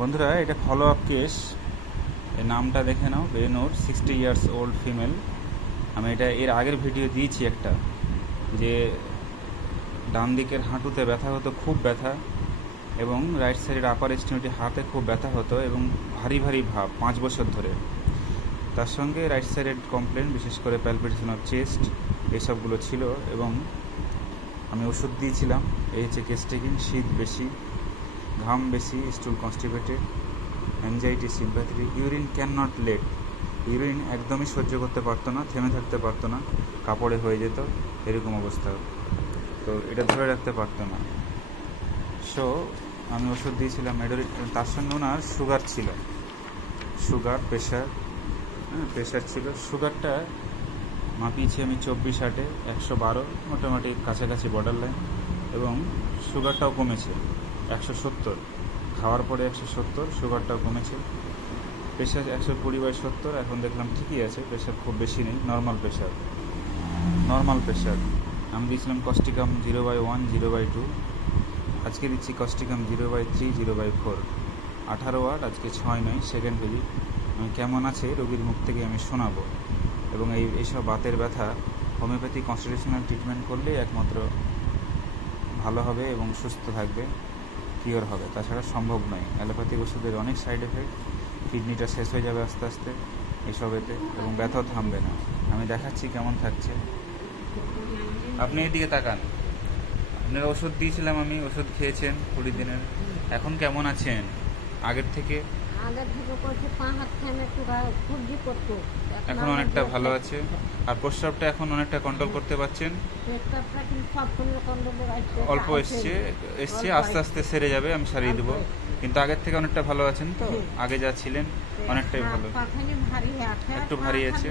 বন্ধুরা, এটা follow up case এর নামটা দেখে নাও বেনোর সিক্সটি ইয়ার্স ওল্ড ফিমেল আমি এটা এর আগের ভিডিও দিয়েছি একটা, যে ডান দিকের হাঁটুতে ব্যথা হতো, খুব ব্যথা, এবং রাইট সাইডের আপার এক্সট্রিমিটি হাতে খুব ব্যথা হতো, এবং ভারী ভারী ভাব, পাঁচ বছর ধরে। তার সঙ্গে রাইট সাইডের কমপ্লেন বিশেষ করে প্যালপিটেশন অফ চেস্ট এসবগুলো ছিল, এবং আমি ওষুধ দিয়েছিলাম, এই হচ্ছে কেস্টিকিন শীত বেশি ঘাম বেশি stool constipated anxiety sympathy urine can not let urine একদমই সহ্য করতে পারতো না, থেমে থাকতে পারতো না, কাপড়ে হয়ে যেত, এরকম অবস্থা। তো এটা ধরে রাখতে পারতো না। সো আমি ওষুধ দিয়েছিলাম মেডোরিট তার সঙ্গে ওনার সুগার ছিল। সুগার প্রেশার হ্যাঁ প্রেশার ছিল। সুগারটা মাপিয়েছি আমি চব্বিশ আটে, একশো বারো, মোটামুটি কাছাকাছি বর্ডার লাইন এবং সুগারটাও কমেছে। একশো সত্তর। খাওয়ার পরে একশো সত্তর, সুগারটাও কমেছে। প্রেশার একশো কুড়ি বাই সত্তর, এখন দেখলাম ঠিকই আছে, প্রেশার খুব বেশি নেই, নর্মাল প্রেশার। Normal pressure. আমি দিয়েছিলাম causticum zero by one, zero by two. আজকে দিচ্ছি causticum zero by three, zero by four. আঠারো ওয়াট, আজকে ছয় নয়, সেকেন্ড ভিজিট আমি কেমন আছে, রোগীর মুখ থেকে আমি শোনাবো। এবং এই এইসব বাতের ব্যথা, হোমিওপ্যাথি কনস্টিটিউশনাল ট্রিটমেন্ট করলেই একমাত্র ভালো হবে এবং সুস্থ থাকবে। কিওর হবে, তাছাড়া সম্ভব নয়। অ্যালোপ্যাথিক ওষুধের অনেক সাইড এফেক্ট কিডনিটা শেষ হয়ে যাবে আস্তে আস্তে এসব এতে এবং ব্যথাও থামবে না। আমি দেখাচ্ছি কেমন থাকছে। আপনি এদিকে তাকান। আপনার ওষুধ দিয়েছিলাম আমি, ওষুধ খেয়েছেন কুড়ি দিনের। এখন কেমন আছেন? আগের থেকে আগের থেকে করছে পা হাত থেমে সবজি করতো এখন অনেকটা ভালো আছে। আর প্রস্রাবটা এখন অনেকটা কন্ট্রোল করতে পারছেন। অল্প এসছে এসছে আস্তে আস্তে সেরে যাবে আমি সারিয়ে দেবো। কিন্তু আগের থেকে অনেকটা ভালো আছেন তো? আগে যা ছিলেন অনেকটাই ভালো। একটু ভারী আছে।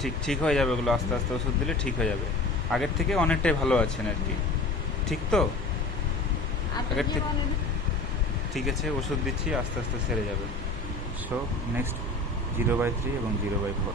ঠিক ঠিক হয়ে যাবে ওগুলো আস্তে আস্তে ওষুধ দিলে ঠিক হয়ে যাবে। আগের থেকে অনেকটাই ভালো আছেন আর কি। ঠিক তো? আগের ঠিক আছে, ওষুধ দিচ্ছি, আস্তে আস্তে সেরে যাবে। So next zero by three এবং জিরো বাই ফোর